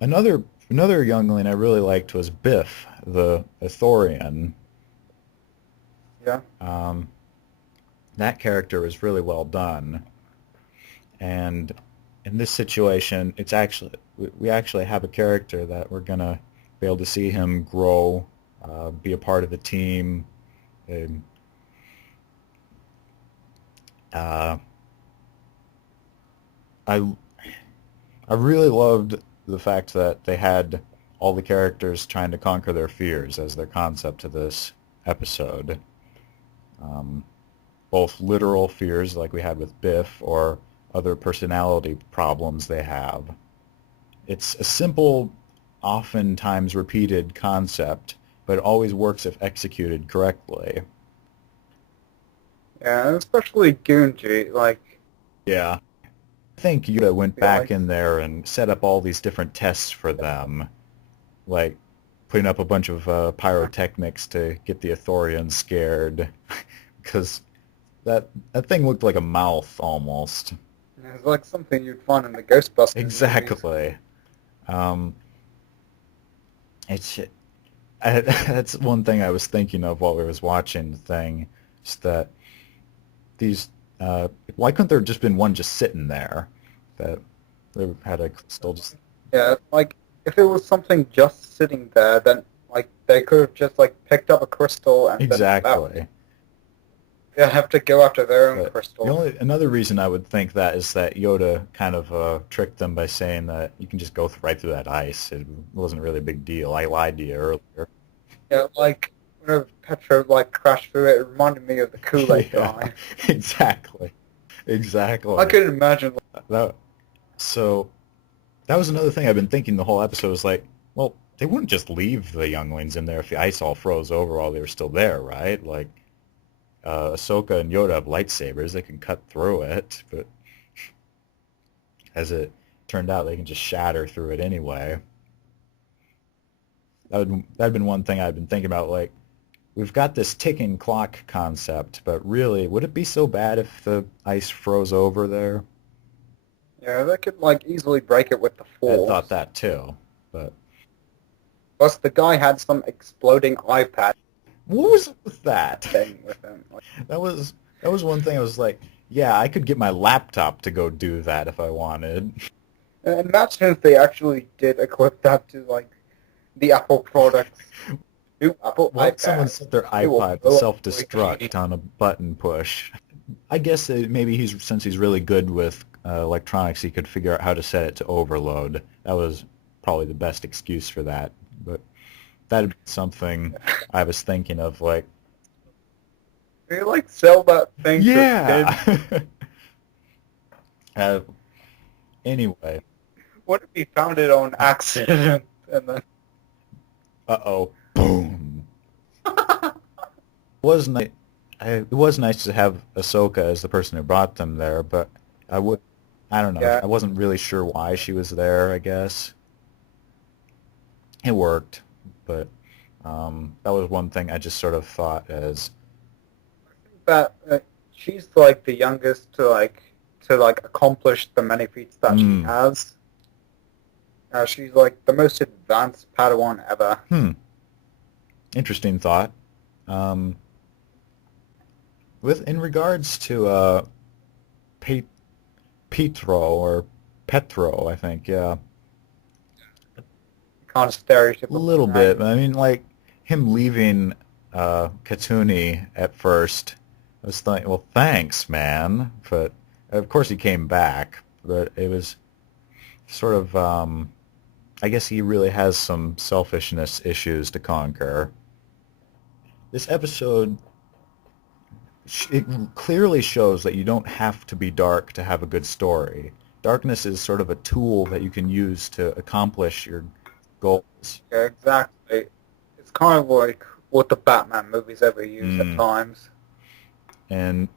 Another another youngling I really liked was Biff, the Ithorian. Yeah. Um, that character was really well done, and in this situation, it's actually we actually have a character that we're gonna be able to see him grow, be a part of the team. And, uh, I I really loved the fact that they had all the characters trying to conquer their fears as their concept to this episode. Um, both literal fears like we had with Biff or other personality problems they have. It's a simple, oftentimes repeated concept, but it always works if executed correctly. Yeah, and especially Goonji, like, Yeah. I think Yoda went be back like, in there and set up all these different tests for them, like putting up a bunch of pyrotechnics to get the Ithorians scared, because that thing looked like a mouth almost. it's like something you'd find in the Ghostbusters movies. Exactly. Um, it's that's one thing I was thinking of while we was watching the thing, is that these why couldn't there have just been one just sitting there that they had a still just Yeah, like, if it was something just sitting there, then, like, they could have just, like, picked up a crystal and then left. exactly. They have to go after their own But the crystal. only another reason I would think that is that Yoda kind of tricked them by saying that you can just go right through that ice. It wasn't really a big deal. I lied to you earlier. Yeah, like, when Petro, like, crashed through it, it reminded me of the Kool-Aid Yeah, guy. exactly, I exactly. could imagine, That so that was another thing I've been thinking the whole episode was like, well, they wouldn't just leave the younglings in there if the ice all froze over while they were still there, right? Like Ahsoka and Yoda have lightsabers; they can cut through it, but as it turned out, they can just shatter through it anyway. That'd been one thing I've been thinking about. Like, we've got this ticking clock concept, but really, would it be so bad if the ice froze over there? yeah, they could, like, easily break it with the I had thought Force. that too, but Plus, the guy had some exploding iPad what was it with that? thing with him. Like, That was that was one thing I was like, yeah, I could get my laptop to go do that if I wanted. imagine if they actually did equip that to, like, the Apple products. New Apple What if someone iPad. set their It will iPod to blow up like self-destruct on a button push? I guess that maybe since he's really good with electronics, he could figure out how to set it to overload. That was probably the best excuse for that. But that'd be something I was thinking of, like, they like sell that thing to kids. yeah. uh, anyway, What if he found it on accident and then uh-oh, boom. It was nice. It was nice to have Ahsoka as the person who brought them there, but I would, I don't know. yeah, I wasn't really sure why she was there. I guess it worked, but that was one thing I just sort of thought as, that she's like the youngest to like accomplish the many feats that she hmm, has. She's like the most advanced Padawan ever. hmm, interesting thought. Um, with in regards to Pe Petro or Petro, I think, yeah, Kind of a stereotypical little bit. name. I mean, like him leaving Katuni at first. I was like, well, thanks, man. But of course he came back. But it was sort of, I guess he really has some selfishness issues to conquer. This episode, it clearly shows that you don't have to be dark to have a good story. Darkness is sort of a tool that you can use to accomplish your goals. Yeah, exactly. It's kind of like what the Batman movies ever use at Mm. times. And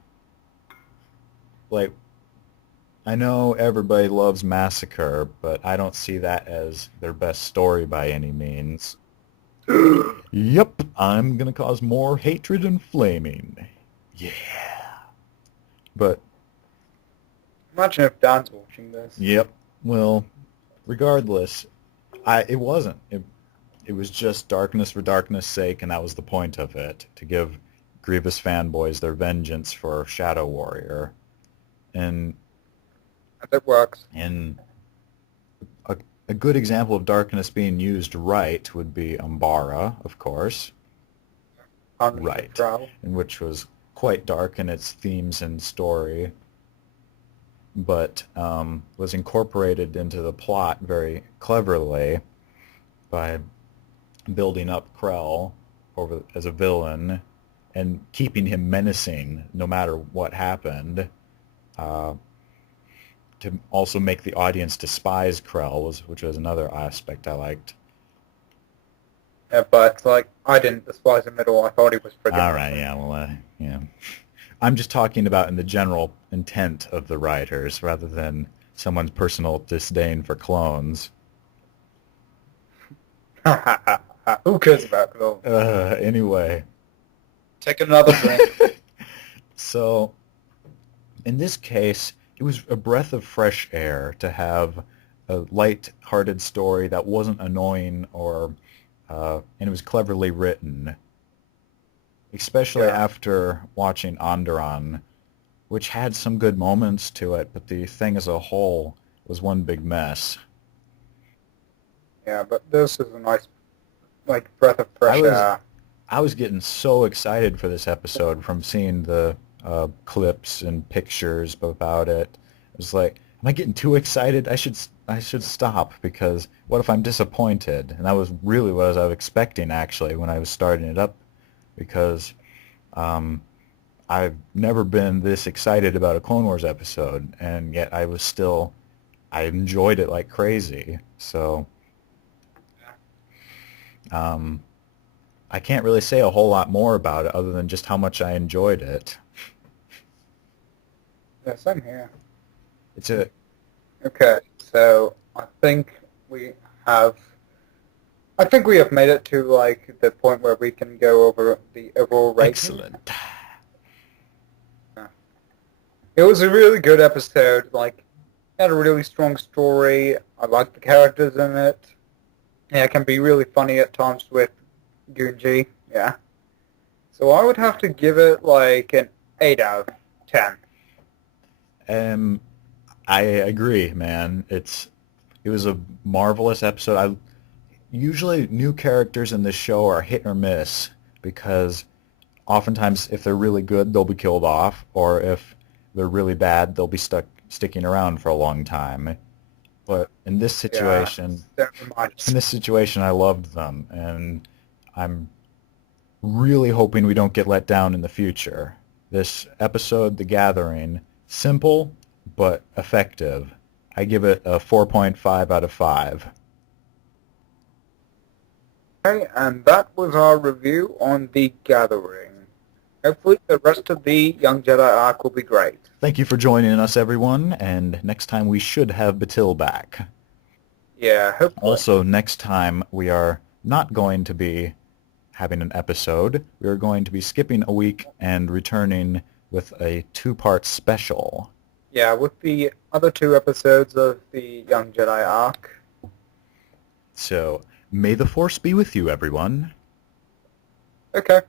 like I know everybody loves Massacre, but I don't see that as their best story by any means. Yep, I'm gonna cause more hatred and flaming. Yeah. But, Imagine if Dan's watching this. yep, well, regardless, It wasn't. It was just darkness for darkness' sake, and that was the point of it, to give Grievous fanboys their vengeance for Shadow Warrior. And And it works. and a, a good example of darkness being used right would be Umbara, of course, On the right, prowl. and which was quite dark in its themes and story, but was incorporated into the plot very cleverly by building up Krell over as a villain and keeping him menacing no matter what happened. Uh, to also make the audience despise Krell, which was another aspect I liked. Yeah, but like I didn't despise him at all. I thought he was friggin' All right, awesome. yeah, well, yeah. I'm just talking about in the general intent of the writers rather than someone's personal disdain for clones. Who cares about clones? Anyway, Take another drink. so in this case, it was a breath of fresh air to have a light-hearted story that wasn't annoying and it was cleverly written, especially Yeah, after watching Onderon, which had some good moments to it, but the thing as a whole was one big mess. yeah, but this is a nice like breath of I fresh was air. I was getting so excited for this episode from seeing the clips and pictures about it. I was like, am I getting too excited? I should stop because what if I'm disappointed? And that was really what I was expecting actually when I was starting it up because um, I've never been this excited about a Clone Wars episode, and yet I enjoyed it like crazy. So um, I can't really say a whole lot more about it other than just how much I enjoyed it. Yeah, same here. It's a Okay, so we have I think we have made it to like the point where we can go over the overall rating. excellent. Yeah. It was a really good episode. Like, it had a really strong story. I liked the characters in it. Yeah, it can be really funny at times with Gunji. Yeah. So I would have to give it like an 8 out of 10. Um, I agree, man. It was a marvelous episode. I usually new characters in this show are hit or miss because oftentimes if they're really good, they'll be killed off, or if they're really bad, they'll be sticking around for a long time. But Yeah, that reminds. in this situation, I loved them, and I'm really hoping we don't get let down in the future. This episode, The Gathering, simple but effective. I give it a 4.5 out of 5. Okay, and that was our review on The Gathering. Hopefully the rest of the Young Jedi arc will be great. Thank you for joining us, everyone, and next time we should have Batil back. Yeah, hopefully. Also, next time we are not going to be having an episode. We are going to be skipping a week and returning with a two-part special. Yeah, with the other two episodes of the Young Jedi arc. So, may the Force be with you, everyone. Okay.